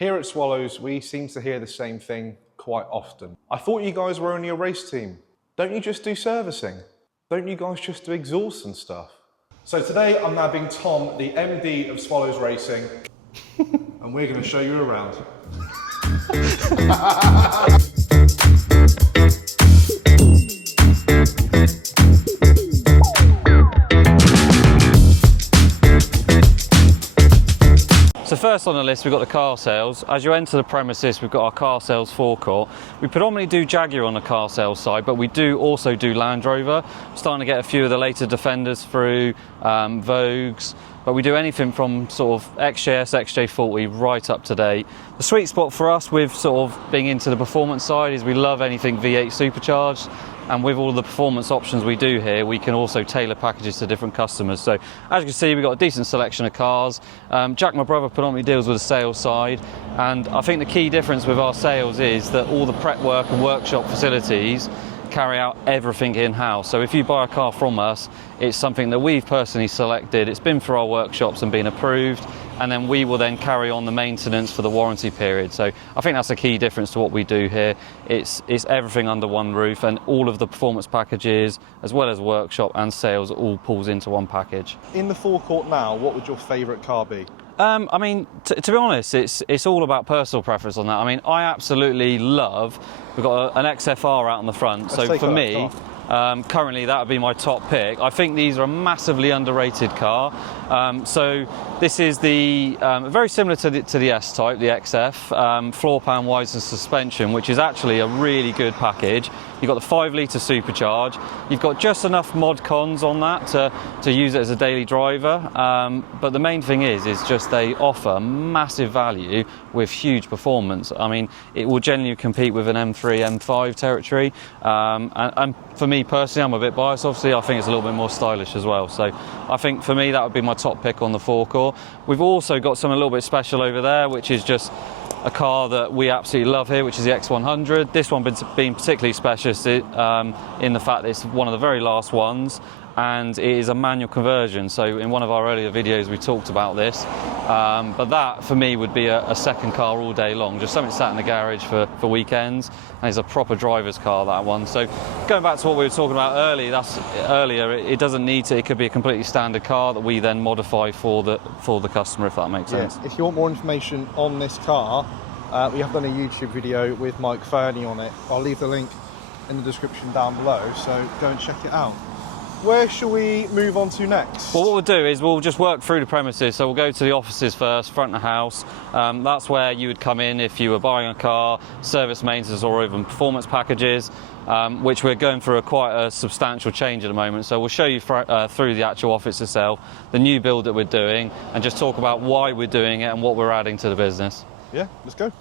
Here at Swallows, we seem to hear the same thing quite often. I thought you guys were only a race team. Don't you just do servicing? Don't you guys just do exhausts and stuff? So today I'm nabbing Tom, the MD of Swallows Racing, and we're going to show you around. So first on the list, we've got the car sales. As you enter the premises, we've got our car sales forecourt. We predominantly do Jaguar on the car sales side, but we do also do Land Rover. Starting to get a few of the later Defenders through, Vogues, but we do anything from sort of XJS, XJ40 right up to date. The sweet spot for us with sort of being into the performance side is we love anything V8 supercharged. And with all the performance options we do here, we can also tailor packages to different customers. So as you can see, we've got a decent selection of cars. Jack, my brother, predominantly deals with the sales side. And I think the key difference with our sales is that all the prep work and workshop facilities carry out everything in-house. So if you buy a car from us, it's something that we've personally selected. It's been through our workshops and been approved, and then we will then carry on the maintenance for the warranty period. So I think that's a key difference to what we do here. It's everything under one roof, and all of the performance packages, as well as workshop and sales, all pulls into one package. In the forecourt now, what would your favourite car be? I mean, to be honest, it's all about personal preference on that. I mean, I absolutely love, we've got an XFR out on the front, so for me, currently that would be my top pick. I think these are a massively underrated car. So this is the very similar to the S-Type, the XF, floor pan wise and suspension, which is actually a really good package. You've got the 5-litre supercharge. You've got just enough mod cons on that to use it as a daily driver. But the main thing is just they offer massive value with huge performance. I mean, it will genuinely compete with an M3, M5 territory. And for me personally, I'm a bit biased. Obviously, I think it's a little bit more stylish as well. So I think for me, that would be my top pick on the forecourt. We've also got something a little bit special over there, which is just a car that we absolutely love here, which is the X100. This one being particularly specialist in the fact that it's one of the very last ones, and it is a manual conversion. So in one of our earlier videos we talked about this, but that for me would be a second car all day long, just something sat in the garage for weekends, and it's a proper driver's car, that one. So going back to what we were talking about earlier, it doesn't need to, it could be a completely standard car that we then modify for the customer, if that makes sense. If you want more information on this car, we have done a YouTube video with Mike Fernie on it. I'll leave the link in the description down below, so go and check it out. Where shall we move on to next? Well, what we'll do is we'll just work through the premises. So we'll go to the offices first, front of house. That's where you would come in if you were buying a car, service maintenance, or even performance packages, which we're going through quite a substantial change at the moment. So we'll show you through the actual office itself, the new build that we're doing, and just talk about why we're doing it and what we're adding to the business. Yeah, let's go.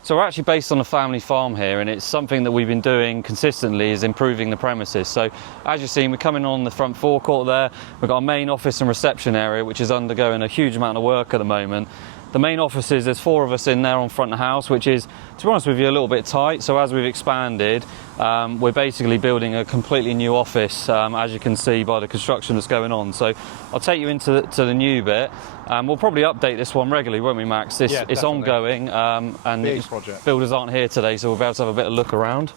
So we're actually based on a family farm here, and it's something that we've been doing consistently is improving the premises. So as you've seen, we're coming on the front forecourt there. We've got our main office and reception area, which is undergoing a huge amount of work at the moment. The main offices, there's 4 of us in there on front of house, which is, to be honest with you, a little bit tight. So as we've expanded, we're basically building a completely new office, as you can see by the construction that's going on. So I'll take you into the new bit. We'll probably update this one regularly, won't we, Max? It's ongoing, and builders aren't here today, so we'll be able to have a bit of a look around.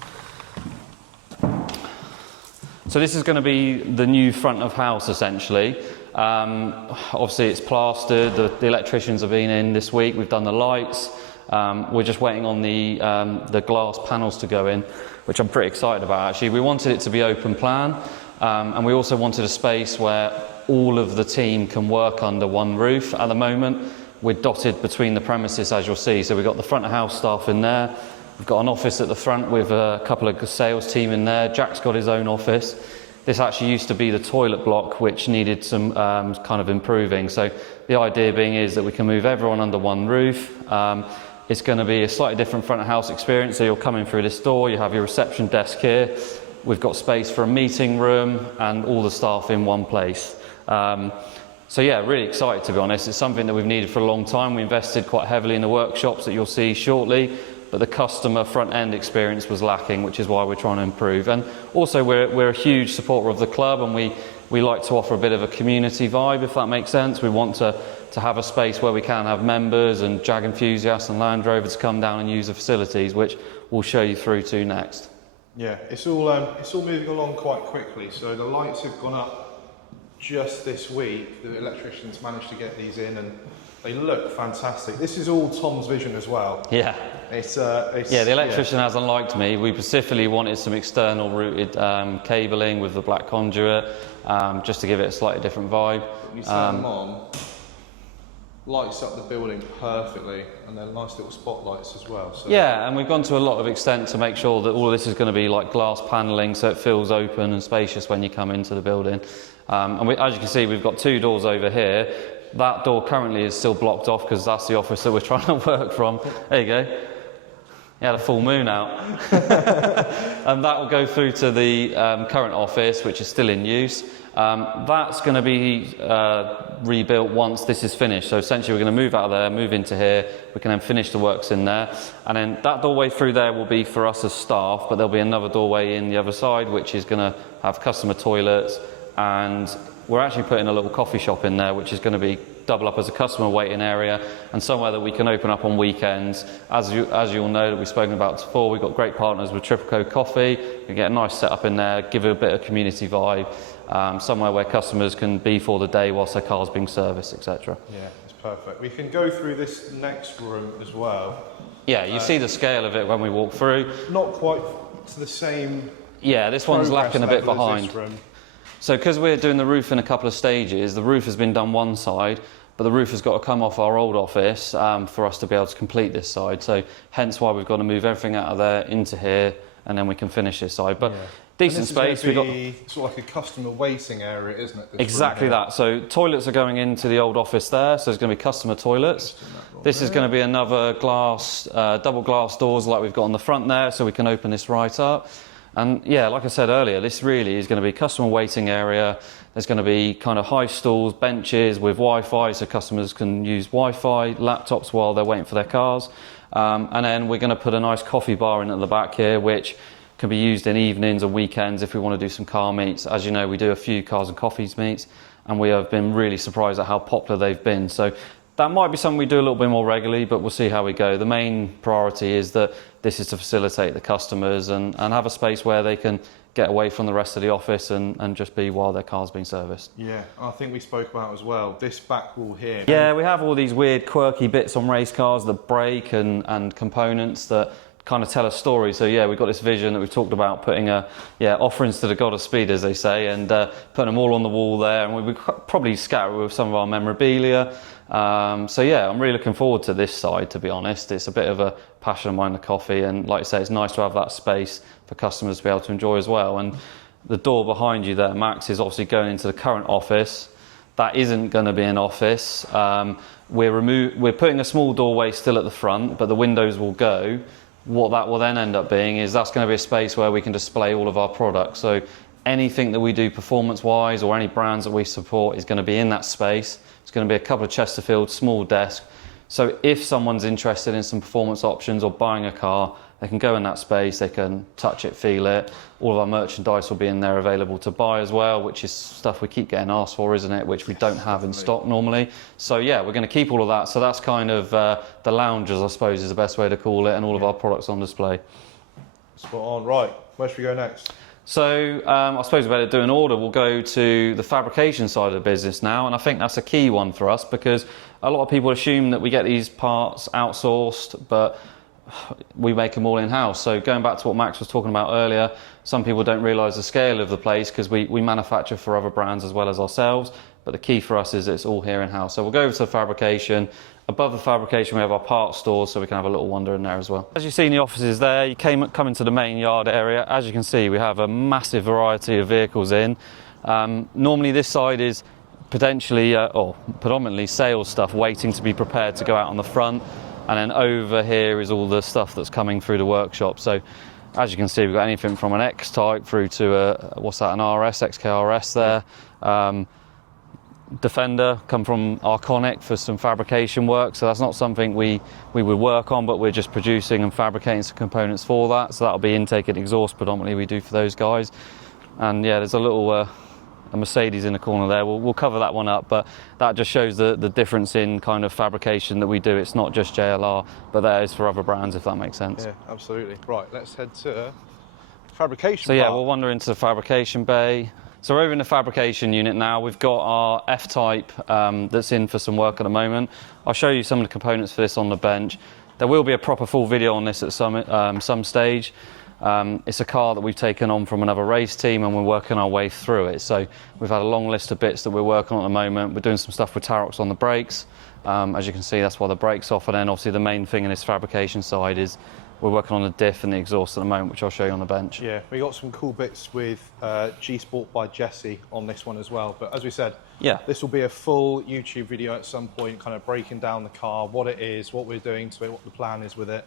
So this is going to be the new front of house, essentially. Obviously it's plastered, the electricians have been in this week, we've done the lights, we're just waiting on the glass panels to go in, which I'm pretty excited about actually. We wanted it to be open plan, and we also wanted a space where all of the team can work under one roof. At the moment we're dotted between the premises, as you'll see, so we've got the front of house staff in there, we've got an office at the front with a couple of sales team in there, Jack's got his own office. This actually used to be the toilet block, which needed some kind of improving. So the idea being is that we can move everyone under one roof. It's going to be a slightly different front of house experience. So you're coming through this door, you have your reception desk here. We've got space for a meeting room and all the staff in one place. So yeah, really excited, to be honest. It's something that we've needed for a long time. We invested quite heavily in the workshops that you'll see shortly, but the customer front end experience was lacking, which is why we're trying to improve. And also we're a huge supporter of the club, and we like to offer a bit of a community vibe, if that makes sense. We want to to have a space where we can have members and Jag enthusiasts and Land Rovers come down and use the facilities, which we'll show you through to next. Yeah, it's all moving along quite quickly. So the lights have gone up just this week. The electricians managed to get these in, and they look fantastic. This is all Tom's vision as well. Yeah. The electrician hasn't liked me. We specifically wanted some external routed cabling with the black conduit, just to give it a slightly different vibe. You turn them on, lights up the building perfectly, and they're nice little spotlights as well. So. Yeah, and we've gone to a lot of extent to make sure that all of this is going to be like glass panelling, so it feels open and spacious when you come into the building. As you can see, we've got 2 doors over here. That door currently is still blocked off because that's the office that we're trying to work from. There you go. You had a full moon out. And that will go through to the current office, which is still in use. That's going to be rebuilt once this is finished. So essentially we're going to move out of there, move into here. We can then finish the works in there. And then that doorway through there will be for us as staff, but there'll be another doorway in the other side, which is going to have customer toilets. And we're actually putting a little coffee shop in there, which is going to be double up as a customer waiting area and somewhere that we can open up on weekends. As you'll know that we've spoken about before, we've got great partners with Triple Co Coffee. We get a nice setup in there, give it a bit of community vibe, somewhere where customers can be for the day whilst their car's being serviced, etc. Yeah, it's perfect. We can go through this next room as well. Yeah, you see the scale of it when we walk through. Not quite to the same. Yeah, this one's lacking a bit behind. So because we're doing the roof in a couple of stages, the roof has been done one side, but the roof has got to come off our old office for us to be able to complete this side. So hence why we've got to move everything out of there into here, and then we can finish this side. But decent space. We've got sort of like a customer waiting area, isn't it? Exactly that. So toilets are going into the old office there. So there's going to be customer toilets. This is going to be another glass, double glass doors like we've got on the front there, so we can open this right up. And yeah, like I said earlier, this really is going to be customer waiting area. There's going to be kind of high stools, benches with Wi-Fi, so customers can use Wi-Fi, laptops while they're waiting for their cars. And then we're going to put a nice coffee bar in at the back here, which can be used in evenings and weekends if we want to do some car meets. As you know, we do a few cars and coffees meets, and we have been really surprised at how popular they've been. So that might be something we do a little bit more regularly, but we'll see how we go. The main priority is that this is to facilitate the customers and have a space where they can get away from the rest of the office and just be while their car's being serviced. Yeah, I think we spoke about as well, this back wall here. Yeah, we have all these weird quirky bits on race cars that break and components that kind of tell a story. So yeah, we've got this vision that we've talked about, putting offerings to the god of speed, as they say, and putting them all on the wall there, and we probably scatter with some of our memorabilia. So yeah, I'm really looking forward to this side, to be honest. It's a bit of a passion of mine, the coffee, and like I say, it's nice to have that space for customers to be able to enjoy as well. And the door behind you there, Max, is obviously going into the current office. That isn't going to be an office. We're putting a small doorway still at the front, but the windows will go. What that will then end up being is that's going to be a space where we can display all of our products. So anything that we do performance-wise or any brands that we support is going to be in that space. It's going to be a couple of Chesterfield, small desk. So if someone's interested in some performance options or buying a car, they can go in that space, they can touch it, feel it. All of our merchandise will be in there available to buy as well, which is stuff we keep getting asked for, isn't it? Which we don't have in stock normally. So yeah, we're going to keep all of that. So that's kind of the lounges, I suppose, is the best way to call it, and all of our products on display. Spot on. Right, where should we go next? So I suppose we better do an order. We'll go to the fabrication side of the business now, and I think that's a key one for us because a lot of people assume that we get these parts outsourced, but we make them all in-house. So going back to what Max was talking about earlier, some people don't realise the scale of the place because we manufacture for other brands as well as ourselves, but the key for us is it's all here in-house. So we'll go over to the fabrication. Above the fabrication we have our parts stores, so we can have a little wander in there as well. As you see in the offices there, you come into the main yard area. As you can see, we have a massive variety of vehicles in. Normally this side is potentially or predominantly sales stuff waiting to be prepared to go out on the front, and then over here is all the stuff that's coming through the workshop. So as you can see, we've got anything from an X-Type through to an RS, XKRS there. Defender come from Arconic for some fabrication work, so that's not something we would work on, but we're just producing and fabricating some components for that. So that'll be intake and exhaust predominantly we do for those guys. And yeah, there's a little a Mercedes in the corner there. We'll cover that one up, but that just shows the difference in kind of fabrication that we do. It's not just JLR, but that is for other brands, if that makes sense. Yeah, absolutely. Right, let's head to fabrication. So yeah, we'll wander into the fabrication bay. So we're over in the fabrication unit now. We've got our F-Type that's in for some work at the moment. I'll show you some of the components for this on the bench. There will be a proper full video on this at some stage. It's a car that we've taken on from another race team and we're working our way through it. So we've had a long list of bits that we're working on at the moment. We're doing some stuff with Tarox on the brakes. As you can see, that's why the brakes off. And then obviously the main thing in this fabrication side is we're working on the diff and the exhaust at the moment, which I'll show you on the bench. Yeah, we got some cool bits with G-Sport by Jesse on this one as well. But as we said, yeah, this will be a full YouTube video at some point, kind of breaking down the car, what it is, what we're doing to it, what the plan is with it.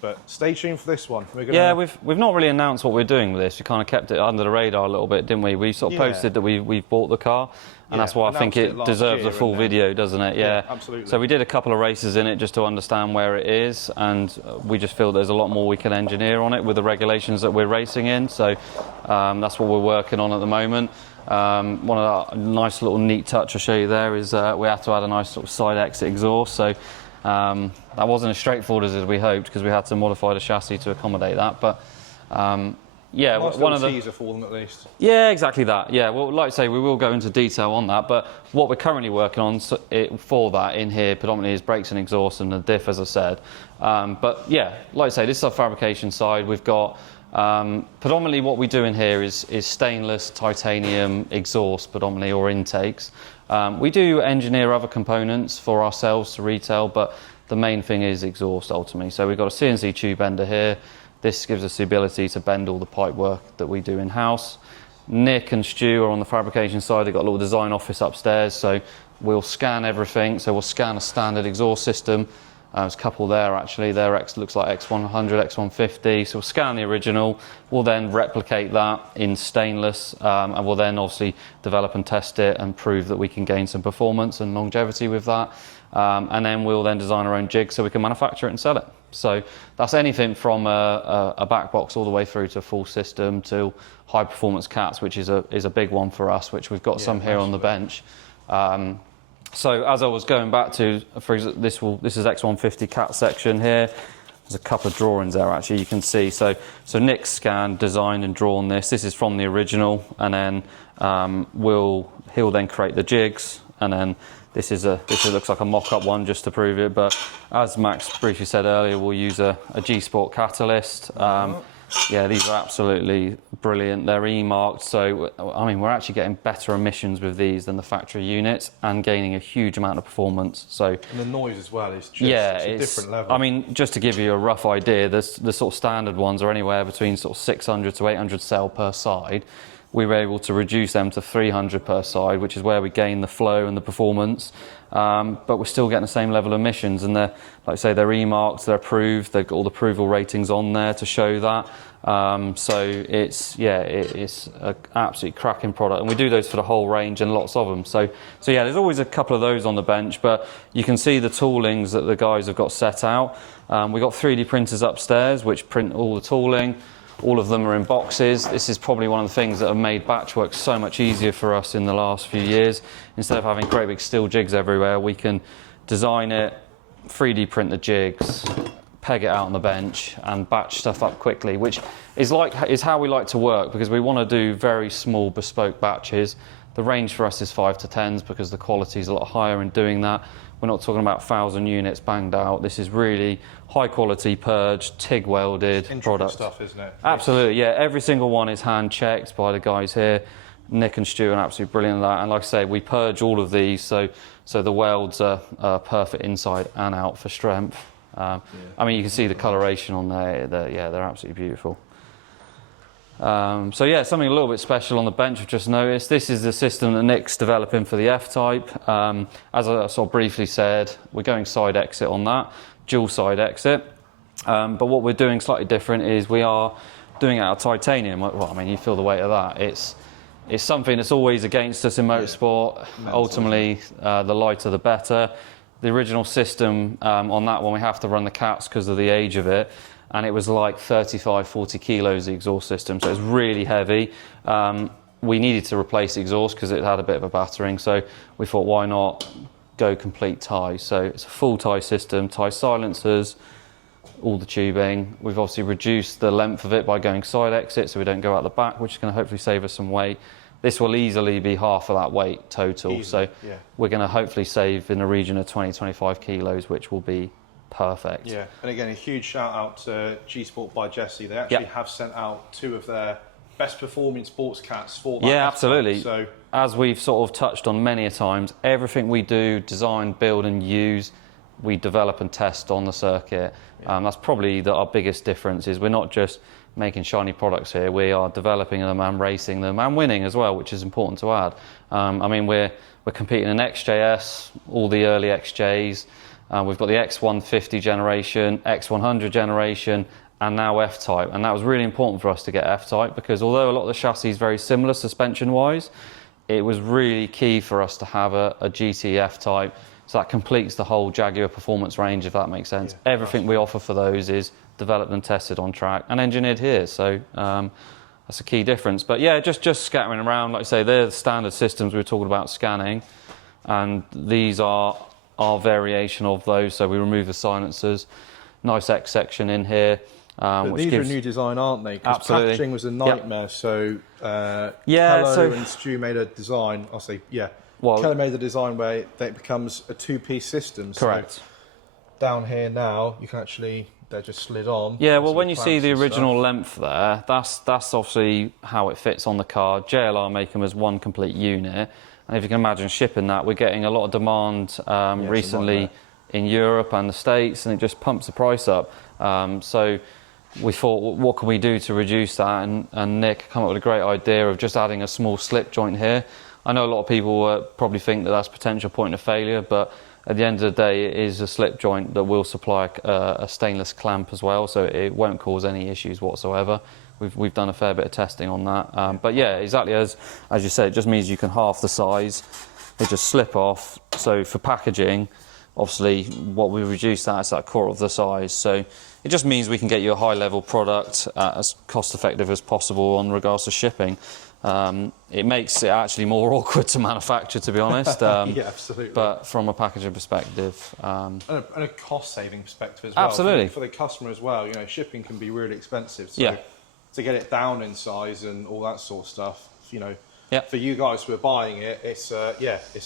But stay tuned for this one. Yeah, we've not really announced what we're doing with this. We kind of kept it under the radar a little bit, didn't we? We sort of posted that we've bought the car, and that's why I think it deserves a full video, doesn't it? Yeah, absolutely. So we did a couple of races in it just to understand where it is, and we just feel there's a lot more we can engineer on it with the regulations that we're racing in. So that's what we're working on at the moment. One of the nice little neat touch I'll show you there is we had to add a nice sort of side exit exhaust. So that wasn't as straightforward as we hoped because we had to modify the chassis to accommodate that. But yeah, nice one of the teaser for them at least. Yeah, exactly that. Yeah, well, like I say, we will go into detail on that. But what we're currently working on for that in here predominantly is brakes and exhaust and the diff, as I said. But yeah, like I say, this is our fabrication side. We've got predominantly what we do in here is stainless titanium exhaust predominantly, or intakes. We do engineer other components for ourselves to retail, but the main thing is exhaust ultimately. So we've got a CNC tube ender here. This gives us the ability to bend all the pipe work that we do in-house. Nick and Stu are on the fabrication side. They've got a little design office upstairs, so we'll scan everything. So we'll scan a standard exhaust system. There's a couple there actually. Their looks like X100, X150. So we'll scan the original. We'll then replicate that in stainless, and we'll then obviously develop and test it and prove that we can gain some performance and longevity with that. And then we'll then design our own jig so we can manufacture it and sell it. So that's anything from a back box all the way through to a full system to high performance cats, which is a big one for us, which we've got some here on the bench. So as I was going back to, for example, this is X150 cat section here. There's a couple of drawings there actually, you can see. So Nick's scanned, designed and drawn this. This is from the original, and then he'll then create the jigs, and then this looks like a mock-up one just to prove it. But as Max briefly said earlier, we'll use a G-Sport catalyst. Yeah, these are absolutely brilliant. They're E-marked, so I mean we're actually getting better emissions with these than the factory units and gaining a huge amount of performance. So and the noise as well is just it's a different level. I mean, just to give you a rough idea, the sort of standard ones are anywhere between sort of 600 to 800 cell per side. We were able to reduce them to 300 per side, which is where we gain the flow and the performance. But we're still getting the same level of emissions, and they're, like I say, they're E-marked, they're approved, they've got all the approval ratings on there to show that. So it's an absolutely cracking product, and we do those for the whole range and lots of them. So yeah, there's always a couple of those on the bench, but you can see the toolings that the guys have got set out. We've got 3D printers upstairs which print all the tooling. All of them are in boxes. This is probably one of the things that have made batch work so much easier for us in the last few years. Instead of having great big steel jigs everywhere, we can design it, 3D print the jigs, peg it out on the bench and batch stuff up quickly, which is how we like to work, because we want to do very small bespoke batches. The range for us is 5 to 10s because the quality is a lot higher in doing that. We're not talking about 1,000 units banged out. This is really high quality purged, TIG welded product. Stuff, isn't it? Absolutely, yeah. Every single one is hand checked by the guys here. Nick and Stu are absolutely brilliant at that. And like I say, we purge all of these, so the welds are perfect inside and out for strength. I mean, you can see the coloration on there. They're absolutely beautiful. So yeah, something a little bit special on the bench I've just noticed. This is the system that Nick's developing for the F-Type. As I sort of briefly said, we're going side exit on that, dual side exit. But what we're doing slightly different is we are doing it out of titanium. Well, I mean, you feel the weight of that. It's something that's always against us in motorsport. Ultimately, the lighter the better. The original system on that one, we have to run the cats because of the age of it. And it was like 35, 40 kilos, the exhaust system, so it's really heavy. we needed to replace the exhaust because it had a bit of a battering. So we thought, why not go complete tie? So it's a full tie system, tie silencers, all the tubing. We've obviously reduced the length of it by going side exit so we don't go out the back, which is going to hopefully save us some weight. This will easily be half of that weight total. Easily, so yeah. we're going to hopefully save in the region of 20-25 kilos, which will be perfect. Yeah, and again, a huge shout out to G Sport by Jesse. They actually have sent out 2 of their best performing sports cats for that. Yeah, absolutely. So, as we've sort of touched on many a times, everything we do, design, build and use, we develop and test on the circuit. That's probably our biggest difference, is we're not just making shiny products here, we are developing them and racing them and winning as well, which is important to add. I mean, we're competing in XJS, all the early XJs. We've got the X150 generation, X100 generation, and now F-Type. And that was really important for us to get F-Type, because although a lot of the chassis is very similar suspension-wise, it was really key for us to have a GT F-Type. So that completes the whole Jaguar performance range, if that makes sense. Yeah, everything we offer for those is developed and tested on track and engineered here. So that's a key difference. But yeah, just scattering around, like I say, they're the standard systems we were talking about scanning. And these are our variation of those. So we remove the silencers, nice X section in here. But Which these gives... are a new design, aren't they? Because Absolutely. packaging was a nightmare. So Yeah, Kello and Stu made a design. I'll say, yeah. Well, Kello made the design where it becomes a 2-piece system. Correct. So down here now, you can actually, they're just slid on. Yeah, well, when you see the original length there, that's obviously how it fits on the car. JLR make them as one complete unit. And if you can imagine shipping that, we're getting a lot of demand recently in Europe and the States, and it just pumps the price up. So we thought, what can we do to reduce that? And Nick came up with a great idea of just adding a small slip joint here. I know a lot of people probably think that that's a potential point of failure, but at the end of the day, it is a slip joint that will supply a stainless clamp as well, so it won't cause any issues whatsoever. We've done a fair bit of testing on that. But yeah, exactly as you said, it just means you can half the size. They just slip off. So for packaging, obviously, what we reduce that is that quarter of the size. So it just means we can get you a high-level product as cost-effective as possible on regards to shipping. It makes it actually more awkward to manufacture, to be honest. Yeah, absolutely. But from a packaging perspective, and a cost-saving perspective as well. Absolutely. For the customer as well. You know, shipping can be really expensive. So to get it down in size and all that sort of stuff, you know. For you guys who are buying it, it's an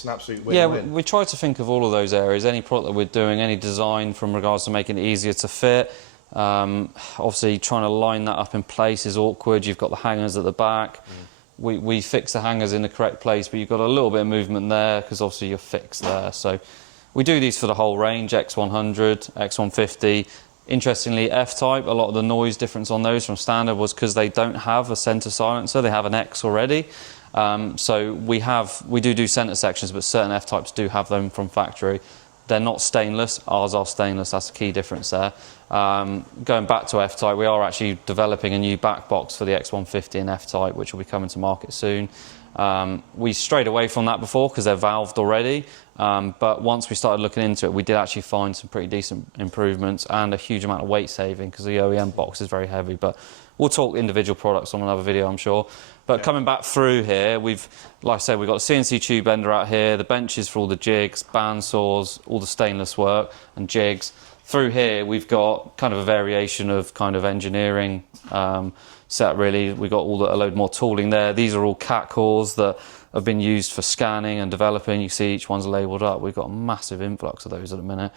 absolute win-win. Yeah, we try to think of all of those areas. Any product that we're doing, any design from regards to making it easier to fit. Obviously, trying to line that up in place is awkward. You've got the hangers at the back. We fix the hangers in the correct place, but you've got a little bit of movement there because obviously you're fixed there. So we do these for the whole range, X100, X150. Interestingly, F-Type, a lot of the noise difference on those from standard was because they don't have a centre silencer. They have an X already. So we do centre sections, but certain F-Types do have them from factory. They're not stainless. Ours are stainless. That's the key difference there. Going back to F-Type, we are actually developing a new back box for the X150 and F-Type, which will be coming to market soon. We strayed away from that before because they're valved already. But once we started looking into it, we did actually find some pretty decent improvements and a huge amount of weight saving because the OEM box is very heavy. But we'll talk individual products on another video, I'm sure. But coming back through here, like I said, we've got the CNC tube ender out here, the benches for all the jigs, band saws, all the stainless work and jigs. Through here, we've got kind of a variation of kind of engineering set, really. We've got a load more tooling there. These are all cat cores that have been used for scanning and developing. You see each one's labelled up. We've got a massive influx of those at the minute.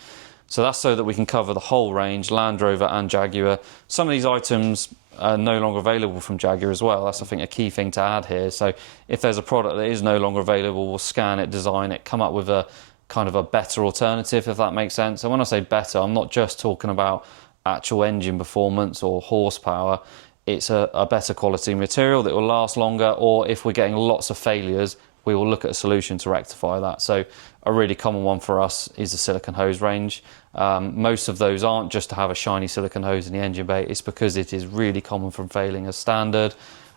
So that's so that we can cover the whole range, Land Rover and Jaguar. Some of these items are no longer available from Jaguar as well. That's, I think, a key thing to add here. So if there's a product that is no longer available, we'll scan it, design it, come up with a kind of a better alternative, if that makes sense. And when I say better, I'm not just talking about actual engine performance or horsepower. It's a better quality material that will last longer, or if we're getting lots of failures, we will look at a solution to rectify that. So a really common one for us is the silicone hose range. Most of those aren't just to have a shiny silicone hose in the engine bay. It's because it is really common from failing as standard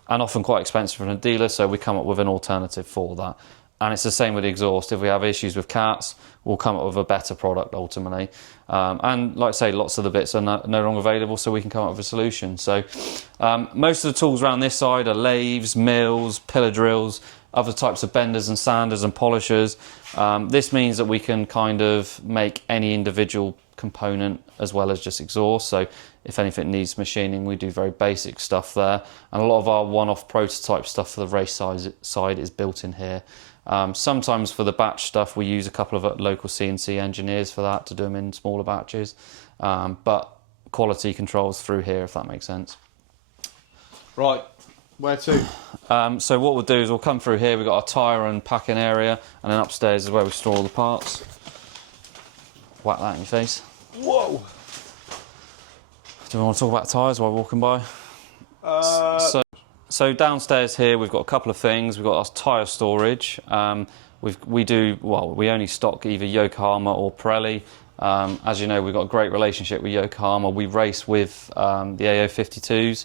and often quite expensive from a dealer, so we come up with an alternative for that. And it's the same with the exhaust. If we have issues with cats, we'll come up with a better product ultimately. And like I say, lots of the bits are no longer available, so we can come up with a solution. So most of the tools around this side are lathes, mills, pillar drills, other types of benders and sanders and polishers. This means that we can kind of make any individual component as well as just exhaust. So if anything needs machining, we do very basic stuff there. And a lot of our one-off prototype stuff for the race side is built in here. Sometimes for the batch stuff, we use a couple of local CNC engineers for that to do them in smaller batches. But quality controls through here, if that makes sense. Right, where to? So what we'll do is we'll come through here. We've got our tyre and packing area, and then upstairs is where we store all the parts. Whack that in your face. Whoa! Do we want to talk about tyres while walking by? So downstairs here we've got a couple of things. We've got our tyre storage. We only stock either Yokohama or Pirelli. As you know, we've got a great relationship with Yokohama. We race with the AO52s,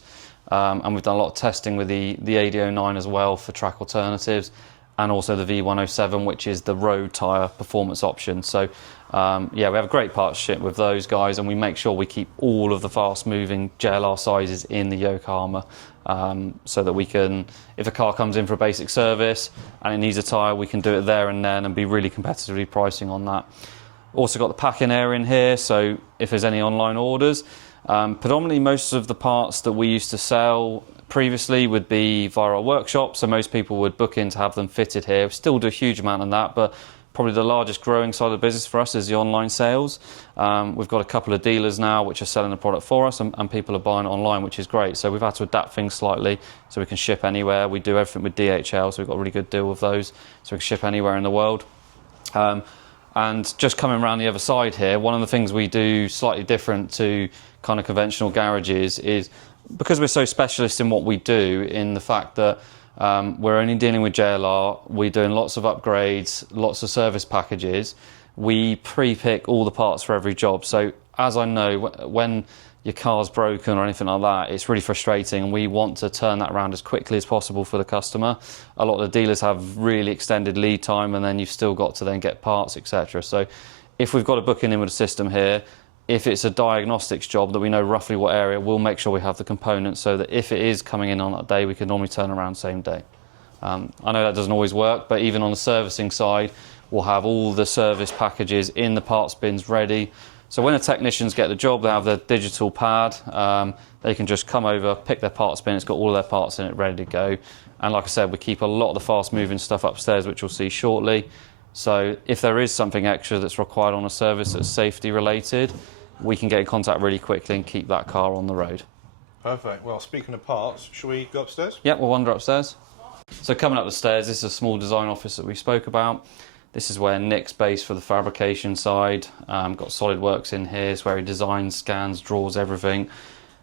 and we've done a lot of testing with the AD09 as well for track alternatives, and also the V107, which is the road tyre performance option. So yeah, we have a great partnership with those guys, and we make sure we keep all of the fast-moving JLR sizes in the Yokohama, so that we can, if a car comes in for a basic service and it needs a tyre, we can do it there and then and be really competitively pricing on that. Also got the packing area in here, so if there's any online orders, predominantly most of the parts that we used to sell previously would be via our workshop, so most people would book in to have them fitted here. We still do a huge amount on that, but probably the largest growing side of the business for us is the online sales. We've got a couple of dealers now which are selling the product for us, and people are buying it online, which is great. So we've had to adapt things slightly so we can ship anywhere. We do everything with DHL, so we've got a really good deal with those, so we can ship anywhere in the world. And just coming around the other side here, one of the things we do slightly different to kind of conventional garages is, because we're so specialist in what we do, in the fact that we're only dealing with JLR, we're doing lots of upgrades, lots of service packages, we pre-pick all the parts for every job. So as I know, when your car's broken or anything like that, it's really frustrating, and we want to turn that around as quickly as possible for the customer. A lot of the dealers have really extended lead time, and then you've still got to then get parts, etc. So if we've got a booking in with a system here, if it's a diagnostics job that we know roughly what area, we'll make sure we have the components so that if it is coming in on that day, we can normally turn around same day. I know that doesn't always work, but even on the servicing side, we'll have all the service packages in the parts bins ready. So when the technicians get the job, they have their digital pad. They can just come over, pick their parts bin, it's got all of their parts in it ready to go. And like I said, we keep a lot of the fast-moving stuff upstairs, which you'll see shortly. So if there is something extra that's required on a service that's safety related, we can get in contact really quickly and keep that car on the road. Perfect. Well, speaking of parts, shall we go upstairs? Yep, we'll wander upstairs. So coming up the stairs, this is a small design office that we spoke about. This is where Nick's based for the fabrication side. Got SolidWorks in here. It's where he designs, scans, draws everything.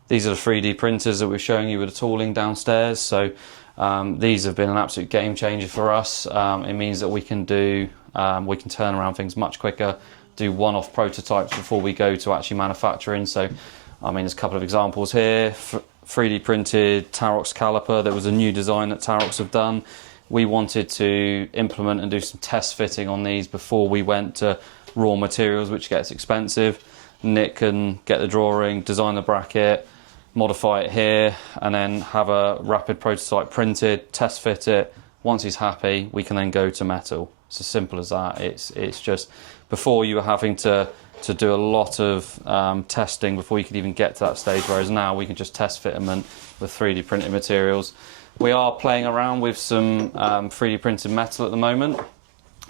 These are the 3D printers that we're showing you with the tooling downstairs. So these have been an absolute game changer for us. It means that we can turn around things much quicker, do one-off prototypes before we go to actually manufacturing. So, I mean, there's a couple of examples here. 3D printed Tarox caliper. That was a new design that Tarox have done. We wanted to implement and do some test fitting on these before we went to raw materials, which gets expensive. Nick can get the drawing, design the bracket, modify it here, and then have a rapid prototype printed, test fit it. Once he's happy, we can then go to metal. It's as simple as that. It's just, before you were having to do a lot of testing before you could even get to that stage, whereas now we can just test fit them with 3D printed materials. We are playing around with some 3D printed metal at the moment.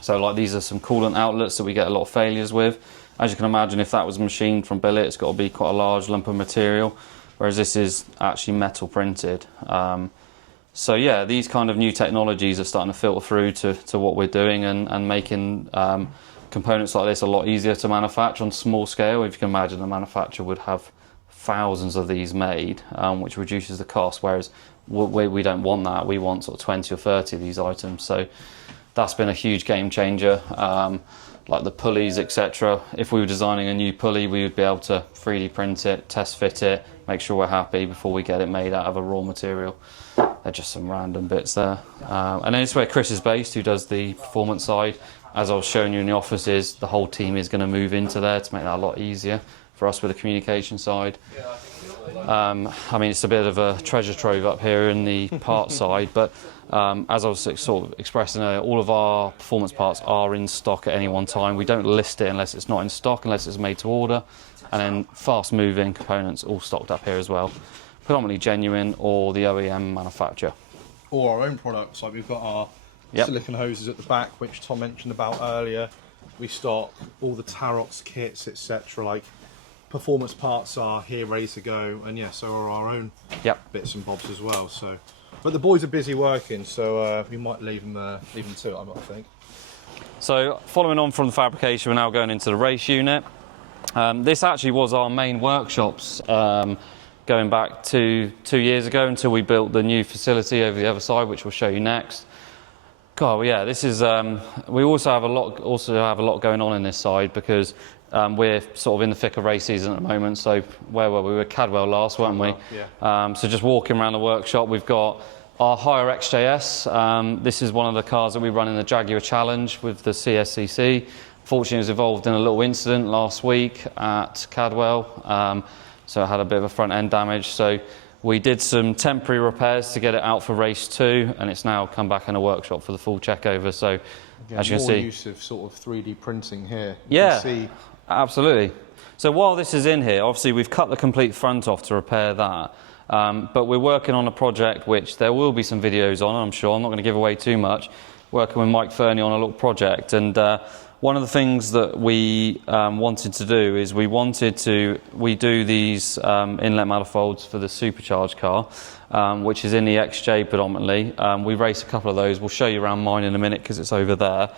So like these are some coolant outlets that we get a lot of failures with. As you can imagine, if that was machined from billet, it's got to be quite a large lump of material, whereas this is actually metal printed. So yeah, these kind of new technologies are starting to filter through to what we're doing, and making components like this a lot easier to manufacture on small scale. If you can imagine, a manufacturer would have thousands of these made, which reduces the cost, whereas we don't want that. We want sort of 20 or 30 of these items. So that's been a huge game changer. Like the pulleys, etc. If we were designing a new pulley, we would be able to 3D print it, test fit it, make sure we're happy before we get it made out of a raw material. they're just some random bits there. And then it's where Chris is based, who does the performance side. As I was showing you in the offices, the whole team is going to move into there to make that a lot easier for us with the communication side. I mean, it's a bit of a treasure trove up here in the parts side, but as I was sort of expressing earlier, all of our performance parts are in stock at any one time. We don't list it unless it's not in stock, unless it's made to order. And then fast-moving components all stocked up here as well. Predominantly genuine or the OEM manufacturer. Or our own products, like we've got our silicone hoses at the back, which Tom mentioned about earlier. We stock all the Tarox kits, etc. Like performance parts are here ready to go, and so are our own bits and bobs as well. So, but the boys are busy working, so we might leave them to it, I think. So following on from the fabrication, we're now going into the race unit. This actually was our main workshops going back to 2 years ago until we built the new facility over the other side, which we'll show you next. God, well, yeah, this is. We also have a lot going on in this side because we're sort of in the thick of race season at the moment. So where were we? We were Cadwell last, weren't we? Yeah. So just walking around the workshop, we've got our higher XJS. This is one of the cars that we run in the Jaguar Challenge with the CSCC. Fortunately, it was involved in a little incident last week at Cadwell. So I had a bit of a front end damage. So we did some temporary repairs to get it out for race 2, and it's now come back in a workshop for the full check over. So as you can see, more use of sort of 3D printing here. Yeah, absolutely. So while this is in here, obviously we've cut the complete front off to repair that. But we're working on a project which there will be some videos on, I'm sure. I'm not going to give away too much. Working with Mike Fernie on a little project, and one of the things that we wanted to do is we do these inlet manifolds for the supercharged car, which is in the XJ predominantly. We race a couple of those. We'll show you around mine in a minute because it's over there.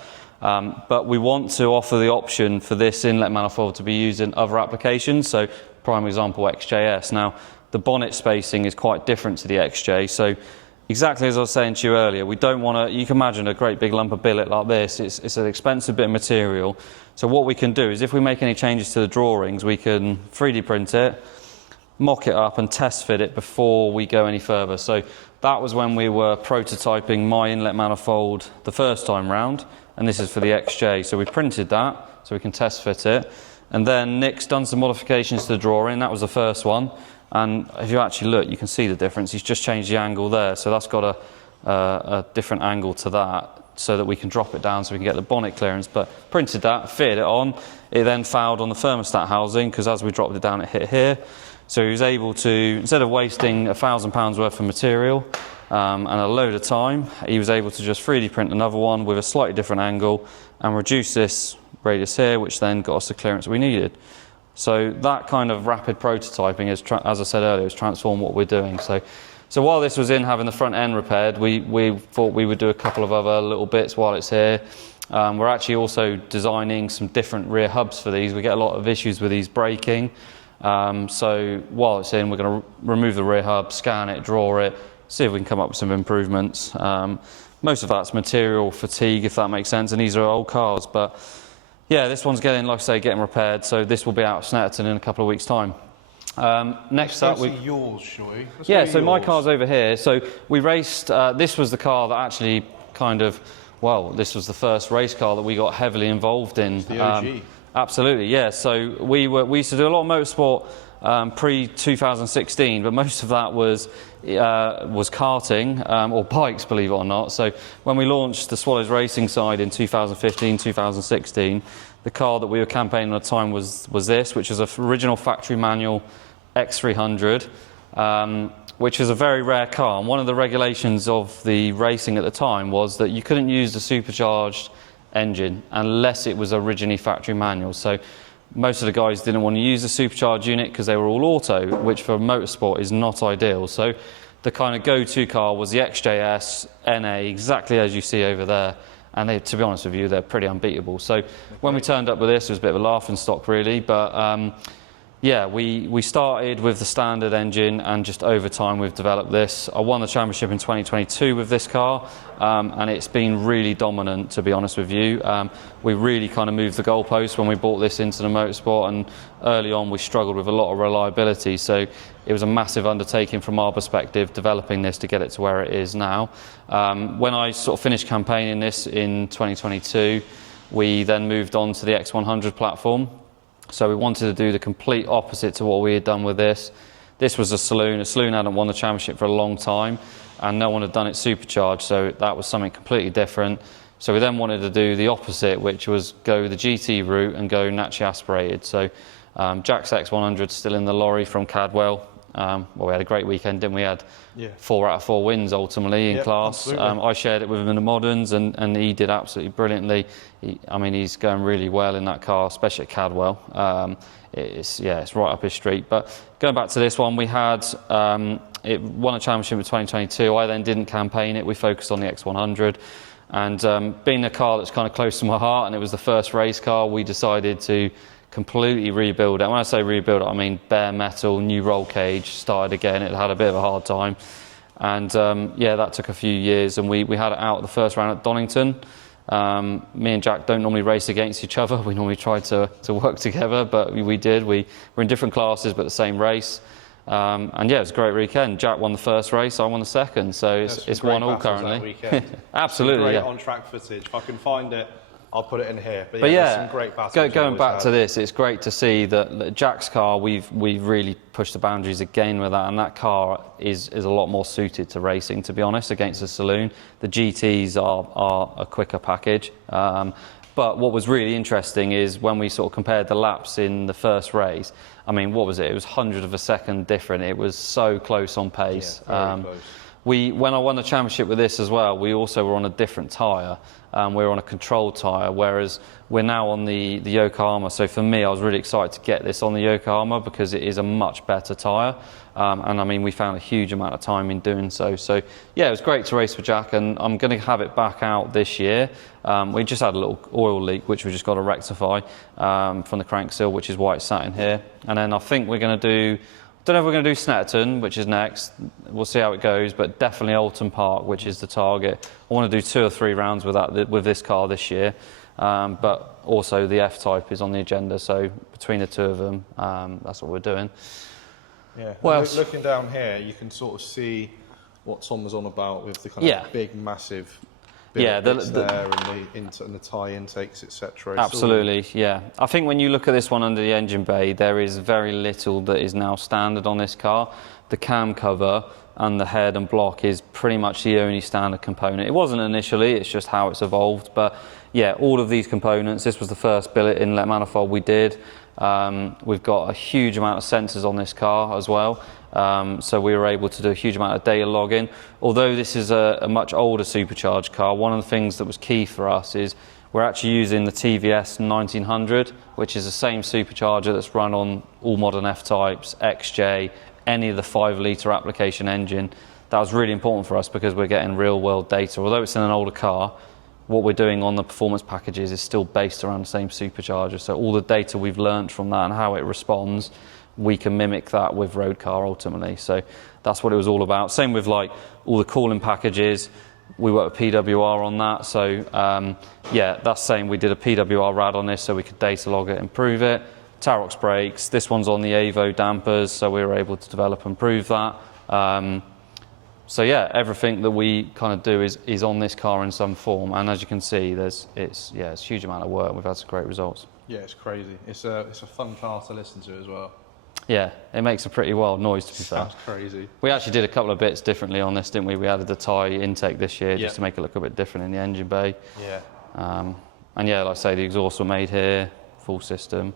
But we want to offer the option for this inlet manifold to be used in other applications. So prime example, XJS. Now, the bonnet spacing is quite different to the XJ. So exactly as I was saying to you earlier, we don't want to, you can imagine a great big lump of billet like this, it's an expensive bit of material. So what we can do is if we make any changes to the drawings, we can 3D print it, mock it up and test fit it before we go any further. So that was when we were prototyping my inlet manifold the first time round, and this is for the XJ. So we printed that so we can test fit it. And then Nick's done some modifications to the drawing, that was the first one. And if you actually look, you can see the difference. He's just changed the angle there, so that's got a different angle to that, so that we can drop it down so we can get the bonnet clearance. But printed that, fitted it on. It then fouled on the thermostat housing, because as we dropped it down, it hit here. So he was able to, instead of wasting £1,000 worth of material and a load of time, he was able to just 3D print another one with a slightly different angle and reduce this radius here, which then got us the clearance we needed. So that kind of rapid prototyping, as I said earlier, has transformed what we're doing. So while this was in having the front end repaired, we thought we would do a couple of other little bits while it's here. We're actually also designing some different rear hubs for these. We get a lot of issues with these braking. So while it's in, we're going to remove the rear hub, scan it, draw it, see if we can come up with some improvements. Most of that's material fatigue, if that makes sense, and these are old cars. But yeah, this one's getting, like I say, getting repaired, so this will be out of Snetterton in a couple of weeks' time. Next up, yours, shall we? Yeah, so my car's over here. So we raced. This was the car that actually this was the first race car that we got heavily involved in. It's the OG. Absolutely, yeah. So we used to do a lot of motorsport pre-2016, but most of that was karting or bikes, believe it or not. So when we launched the Swallows Racing side in 2015, 2016, the car that we were campaigning at the time was this, which is an original factory manual X300, which is a very rare car. And one of the regulations of the racing at the time was that you couldn't use the supercharged engine unless it was originally factory manual. So most of the guys didn't want to use the supercharged unit because they were all auto, which for motorsport is not ideal. So the kind of go-to car was the XJS NA, exactly as you see over there. And they, to be honest with you, they're pretty unbeatable. So when we turned up with this, it was a bit of a laughing stock, really. But Yeah, we started with the standard engine, and just over time we've developed this. I won the championship in 2022 with this car, and it's been really dominant, to be honest with you. We really kind of moved the goalposts when we brought this into the motorsport, and early on we struggled with a lot of reliability, so it was a massive undertaking from our perspective, developing this to get it to where it is now. When I sort of finished campaigning this in 2022, we then moved on to the X100 platform. So we wanted to do the complete opposite to what we had done with this. This was a saloon. A saloon hadn't won the championship for a long time, and no one had done it supercharged, so that was something completely different. So we then wanted to do the opposite, which was go the GT route and go naturally aspirated. So Jack's X100 still in the lorry from Cadwell. Well, we had a great weekend, didn't we? We had 4 out of 4 wins ultimately in class. I shared it with him in the moderns, and he did absolutely brilliantly. He's going really well in that car, especially at Cadwell. It's right up his street. But going back to this one, we had it won a championship in 2022. I then didn't campaign it. We focused on the X100, and being a car that's kind of close to my heart, and it was the first race car, we decided to completely rebuild it. And when I say rebuild it, I mean bare metal, new roll cage, started again. It had a bit of a hard time, and that took a few years, and we had it out the first round at Donington. Me and Jack don't normally race against each other. We normally try to work together, but we did. We were in different classes but the same race, and it was a great weekend. Jack won the first race, I won the second, so it's 1-1 currently. Absolutely, great on-track footage. If I can find it, I'll put it in here. But some great battles. Going back to this, it's great to see that Jack's car, we've really pushed the boundaries again with that, and that car is a lot more suited to racing, to be honest, against the saloon. The GTs are a quicker package. But what was really interesting is when we sort of compared the laps in the first race, what was it? It was 100th of a second different. It was so close on pace. Very close. When I won the championship with this as well, we also were on a different tyre. We were on a controlled tyre, whereas we're now on the Yokohama. So for me, I was really excited to get this on the Yokohama because it is a much better tyre. We found a huge amount of time in doing so. So it was great to race with Jack, and I'm going to have it back out this year. We just had a little oil leak, which we just got to rectify from the crank seal, which is why it's sat in here. And then I think we're going to do... Don't know if we're going to do Snetterton, which is next. We'll see how it goes, but definitely Alton Park, which is the target. I want to do 2 or 3 rounds with this car this year, but also the F-Type is on the agenda, so between the two of them, that's what we're doing. Yeah, well, looking down here, you can sort of see what Tom was on about with the kind of big, massive... bits there and the tie intakes, etc. Absolutely, yeah. I think when you look at this one under the engine bay, there is very little that is now standard on this car. The cam cover and the head and block is pretty much the only standard component. It wasn't initially, it's just how it's evolved. But all of these components, this was the first billet inlet manifold we did. We've got a huge amount of sensors on this car as well. So we were able to do a huge amount of data logging. Although this is a much older supercharged car, one of the things that was key for us is we're actually using the TVS 1900, which is the same supercharger that's run on all modern F-Types, XJ, any of the 5-litre application engine. That was really important for us because we're getting real-world data. Although it's in an older car, what we're doing on the performance packages is still based around the same supercharger. So all the data we've learned from that and how it responds, we can mimic that with road car ultimately. So that's what it was all about. Same with like all the cooling packages. We worked with PWR on that. So that's same. We did a PWR rad on this so we could data log it, improve it. Tarox brakes. This one's on the Avo dampers, so we were able to develop and improve that. Everything that we kind of do is on this car in some form. And as you can see, it's a huge amount of work. We've had some great results. Yeah, it's crazy. It's a fun car to listen to as well. Yeah, it makes a pretty wild noise, to be fair. Sounds crazy. We actually did a couple of bits differently on this, didn't we? We added the tie intake this year just to make it look a bit different in the engine bay. Yeah. Like I say, the exhausts were made here, full system.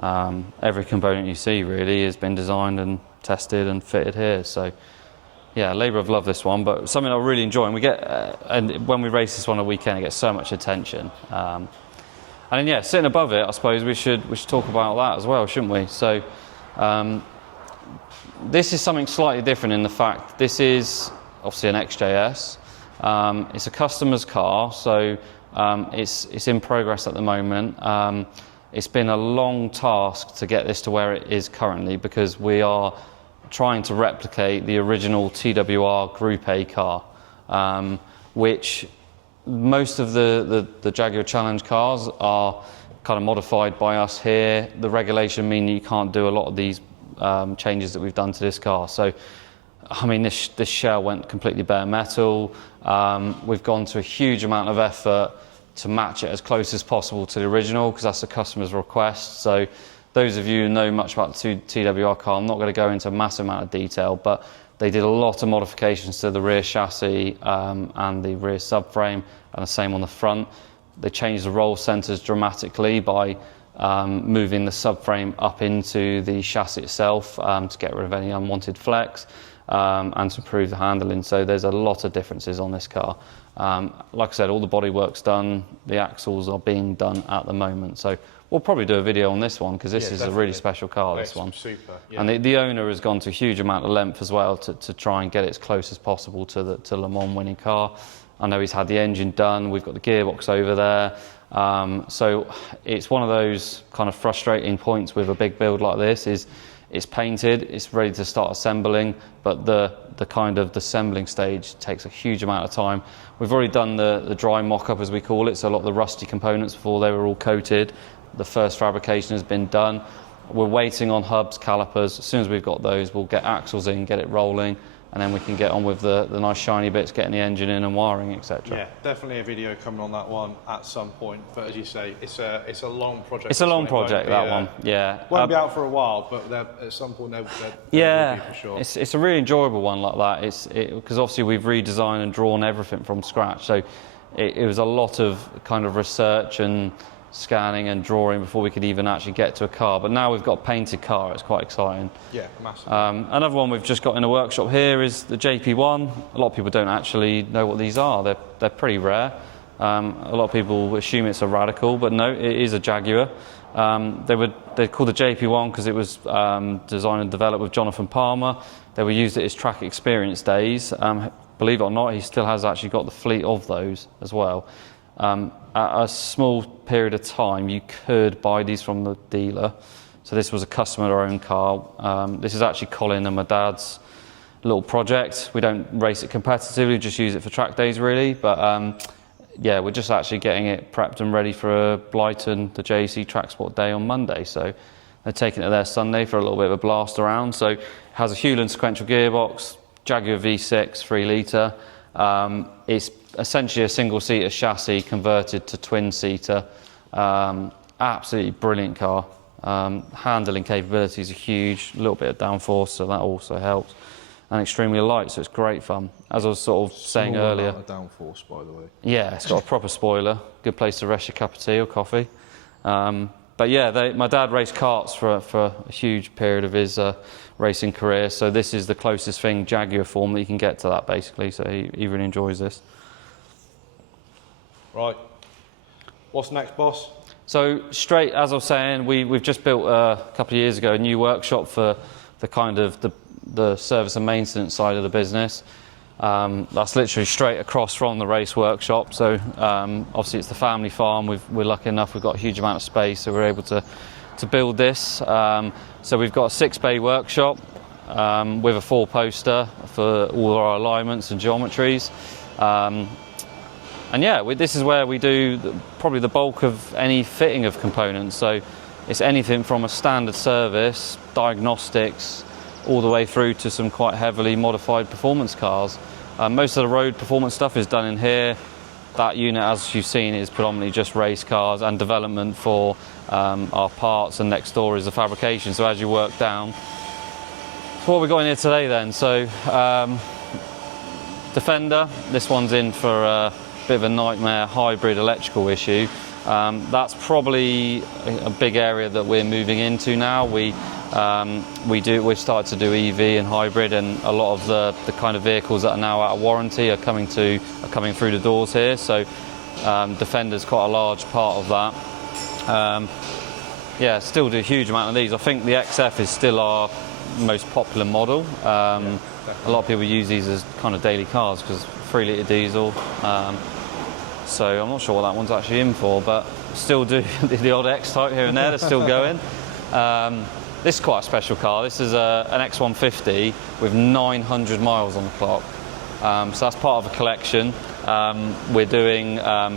Every component you see really has been designed and tested and fitted here. So, labour of love this one, but something I really enjoy. And we get, and when we race this one on a weekend, it gets so much attention. And then, sitting above it, I suppose we should talk about that as well, shouldn't we? So, this is something slightly different in the fact this is obviously an XJS. It's a customer's car, so it's in progress at the moment. it's been a long task to get this to where it is currently, because we are trying to replicate the original TWR Group A car, which most of the Jaguar Challenge cars are kind of modified by us here. The regulation mean you can't do a lot of these changes that we've done to this car. So, I mean, this shell went completely bare metal. We've gone to a huge amount of effort to match it as close as possible to the original, because that's the customer's request. So those of you who know much about the TWR car, I'm not going to go into a massive amount of detail, but they did a lot of modifications to the rear chassis and the rear subframe, and the same on the front. They changed the roll centers dramatically by moving the subframe up into the chassis itself to get rid of any unwanted flex and to improve the handling. So there's a lot of differences on this car. Like I said, all the bodywork's done, the axles are being done at the moment. So we'll probably do a video on this one, because this is definitely a really special car, this one. Super. Yeah. And the owner has gone to a huge amount of length as well to try and get it as close as possible to the Le Mans winning car. I know he's had the engine done, we've got the gearbox over there. So it's one of those kind of frustrating points with a big build like this is it's painted, it's ready to start assembling, but the kind of assembling stage takes a huge amount of time. We've already done the dry mock-up, as we call it, so a lot of the rusty components before they were all coated. The first fabrication has been done. We're waiting on hubs, calipers. As soon as we've got those, we'll get axles in, get it rolling, and then we can get on with the nice shiny bits, getting the engine in and wiring, etc. Yeah, definitely a video coming on that one at some point. But as you say, it's a long project. It's a long project, that one. Yeah, won't be out for a while, but at some point there will be for sure. It's a really enjoyable one like that. Because obviously we've redesigned and drawn everything from scratch. So it was a lot of kind of research and scanning and drawing before we could even actually get to a car. But now we've got a painted car, it's quite exciting. Yeah, massive. Another one we've just got in the workshop here is the JP1. A lot of people don't actually know what these are. They're pretty rare. A lot of people assume it's a Radical, but no, it is a Jaguar. They're called the JP1 because it was designed and developed with Jonathan Palmer. They were used at his track experience days. Believe it or not, he still has actually got the fleet of those as well. At a small period of time, you could buy these from the dealer. So this was a customer-owned car. This is actually Colin and my dad's little project. We don't race it competitively, just use it for track days, really. But yeah, we're just actually getting it prepped and ready for Blyton, the JEC Track Sport Day on Monday. So they're taking it there Sunday for a little bit of a blast around. So it has a Hewland sequential gearbox, Jaguar V6, 3 litre. It's essentially a single-seater chassis converted to twin-seater. Absolutely brilliant car. Handling capabilities are huge, a little bit of downforce, so that also helps. And extremely light, so it's great fun. As I was sort of saying earlier. Amount of downforce, by the way. Yeah, it's got a proper spoiler. Good place to rest your cup of tea or coffee. But yeah, my dad raced karts for a huge period of his racing career, so this is the closest thing Jaguar form that you can get to that, basically, so he really enjoys this. Right. What's next, boss? So straight, as I was saying, we've just built a couple of years ago a new workshop for the kind of the service and maintenance side of the business. That's literally straight across from the race workshop. So obviously it's the family farm. We're lucky enough we've got a huge amount of space, so we're able to build this. So we've got a 6-bay workshop with a 4-poster for all our alignments and geometries. And yeah, this is where we do probably the bulk of any fitting of components. So it's anything from a standard service, diagnostics, all the way through to some quite heavily modified performance cars. Most of the road performance stuff is done in here. That unit, as you've seen, is predominantly just race cars and development for our parts, and next door is the fabrication. So as you work down, so what have we got in here today then? So Defender, this one's in for a bit of a nightmare hybrid electrical issue. That's probably a big area that we're moving into now. We've started to do EV and hybrid, and a lot of the kind of vehicles that are now out of warranty are coming through the doors here. So Defender's quite a large part of that. Yeah, still do a huge amount of these. I think the XF is still our most popular model. A lot of people use these as kind of daily cars because 3 litre diesel. So I'm not sure what that one's actually in for, but still do the odd X-Type here and there. They're still going. This is quite a special car. This is an X150 with 900 miles on the clock. So that's part of a collection. We're doing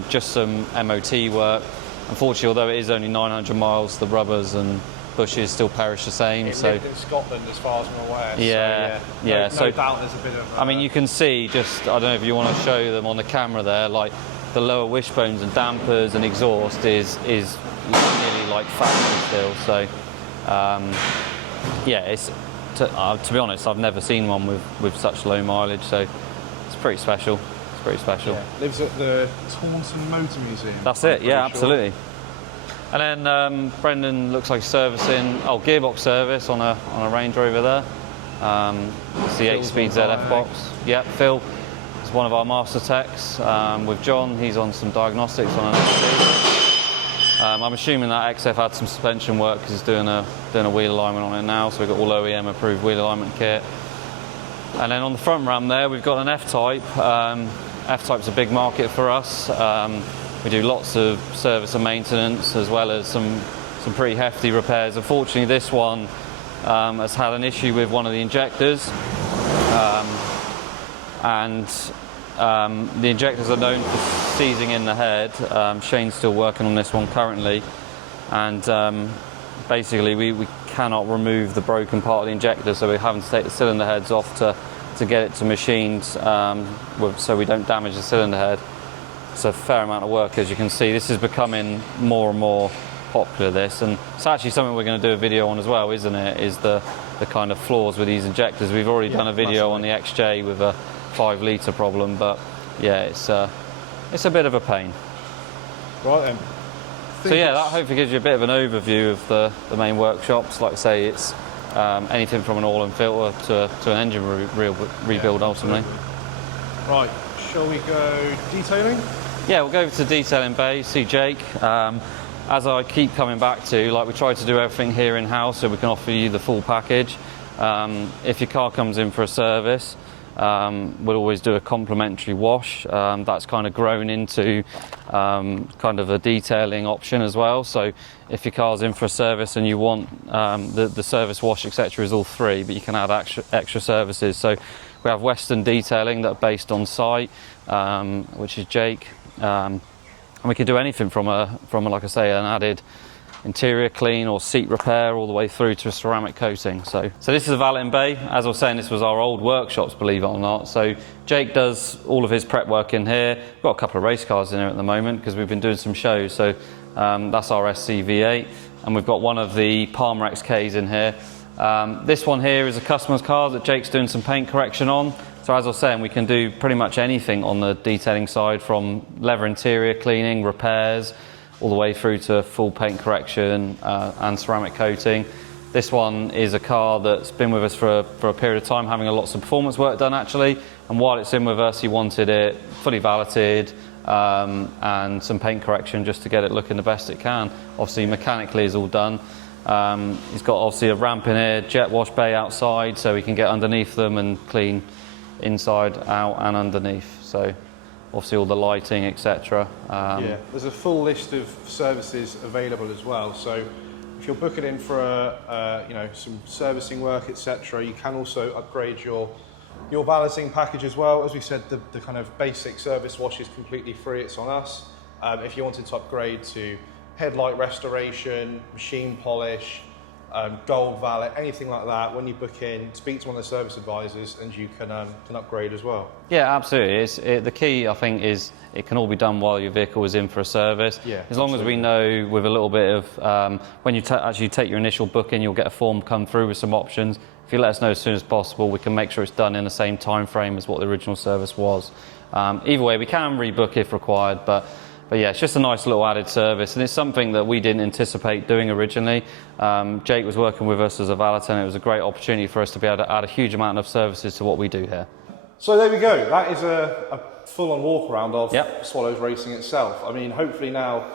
just some MOT work. Unfortunately, although it is only 900 miles, the rubbers and bushes still perish the same. It lived in Scotland, as far as I'm aware. Yeah, so, yeah. No doubt there's a bit of... I mean, you can see just, I don't know if you want to show them on the camera there, like the lower wishbones and dampers and exhaust is nearly like factory still. So, yeah, it's to be honest, I've never seen one with such low mileage. So it's pretty special. It's pretty special. Yeah. Lives at the Taunton Motor Museum. That's it. Yeah, absolutely. And then Brendan looks like servicing, gearbox service on a Range Rover there. It's the 8-speed ZF box. Yeah, Phil is one of our master techs. With John, he's on some diagnostics on an XD. I'm assuming that XF had some suspension work because he's doing a wheel alignment on it now, so we've got all OEM approved wheel alignment kit. And then on the front ram there, we've got an F-Type. F-Type's a big market for us. We do lots of service and maintenance, as well as some pretty hefty repairs. Unfortunately, this one has had an issue with one of the injectors, and the injectors are known for seizing in the head. Shane's still working on this one currently, and basically we cannot remove the broken part of the injector, so we're having to take the cylinder heads off to get it to machines, so we don't damage the cylinder head. It's a fair amount of work, as you can see. This is becoming more and more popular, this, and it's actually something we're going to do a video on as well, isn't it? Is the kind of flaws with these injectors. We've already done a video on the XJ with a 5-litre problem, but yeah, it's a bit of a pain. Right then. So yeah, that hopefully gives you a bit of an overview of the main workshops. Like I say, it's anything from an oil and filter to an engine rebuild ultimately. Right, shall we go detailing? Yeah, we'll go over to the detailing bay, see Jake. As I keep coming back to, like, we try to do everything here in-house so we can offer you the full package. If your car comes in for a service, we'll always do a complimentary wash. That's kind of grown into kind of a detailing option as well. So if your car's in for a service and you want the service wash, etc., is all free, but you can add extra services. So we have Western Detailing that are based on site, which is Jake. And we can do anything from like I say, an added interior clean or seat repair all the way through to a ceramic coating. So this is a valeting bay. As I was saying, this was our old workshops, believe it or not. So Jake does all of his prep work in here. We've got a couple of race cars in here at the moment because we've been doing some shows. So that's our SCV8, and we've got one of the Palmer XKs in here. This one here is a customer's car that Jake's doing some paint correction on. So as I was saying, we can do pretty much anything on the detailing side, from leather interior cleaning, repairs, all the way through to full paint correction and ceramic coating. This one is a car that's been with us for a period of time, having lots of performance work done actually, and while it's in with us, he wanted it fully valeted and some paint correction just to get it looking the best it can. Obviously mechanically is all done. He's got obviously a ramp in here, jet wash bay outside, so we can get underneath them and clean inside, out and underneath. So obviously all the lighting, etc. Yeah, there's a full list of services available as well. So if you're booking in for some servicing work, etc., you can also upgrade your valeting package as well. As we said, the kind of basic service wash is completely free. It's on us. If you wanted to upgrade to headlight restoration, machine polish, gold valet, anything like that, when you book in, speak to one of the service advisors and you can upgrade as well. Yeah, absolutely. The key, I think, is it can all be done while your vehicle is in for a service. Yeah, as long as we know with a little bit of, when you actually take your initial booking, you'll get a form come through with some options. If you let us know as soon as possible, we can make sure it's done in the same time frame as what the original service was. Either way, we can rebook if required, but yeah, it's just a nice little added service, and it's something that we didn't anticipate doing originally. Jake was working with us as a valeter, and it was a great opportunity for us to be able to add a huge amount of services to what we do here. So there we go. That is a full-on walk around of Swallows Racing itself. I mean, hopefully now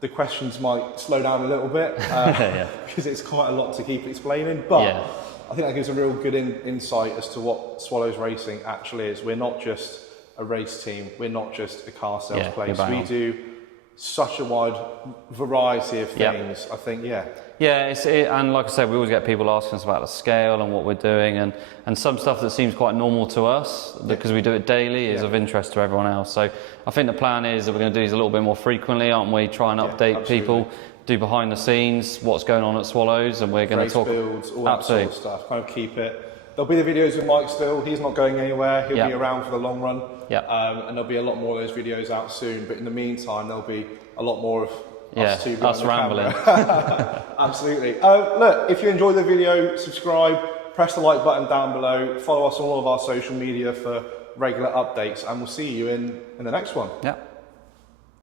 the questions might slow down a little bit because it's quite a lot to keep explaining. But I think that gives a real good insight as to what Swallows Racing actually is. We're not just a race team. We're not just a car sales Yeah, place. you're bang We on. do such a wide variety of Yep. things. I think, yeah. Yeah, and like I said, we always get people asking us about the scale and what we're doing, and some stuff that seems quite normal to us because we do it daily is of interest to everyone else. So I think the plan is that we're going to do these a little bit more frequently, aren't we? Try and update people, do behind the scenes, what's going on at Swallows, and we're going to talk builds, all that sort of stuff. Kind of keep it. There'll be the videos with Mike still. He's not going anywhere. He'll be around for the long run. And there'll be a lot more of those videos out soon. But in the meantime, there'll be a lot more of us two behind the rambling. Absolutely. Look, if you enjoyed the video, subscribe, press the like button down below, follow us on all of our social media for regular updates, and we'll see you in the next one. Yeah.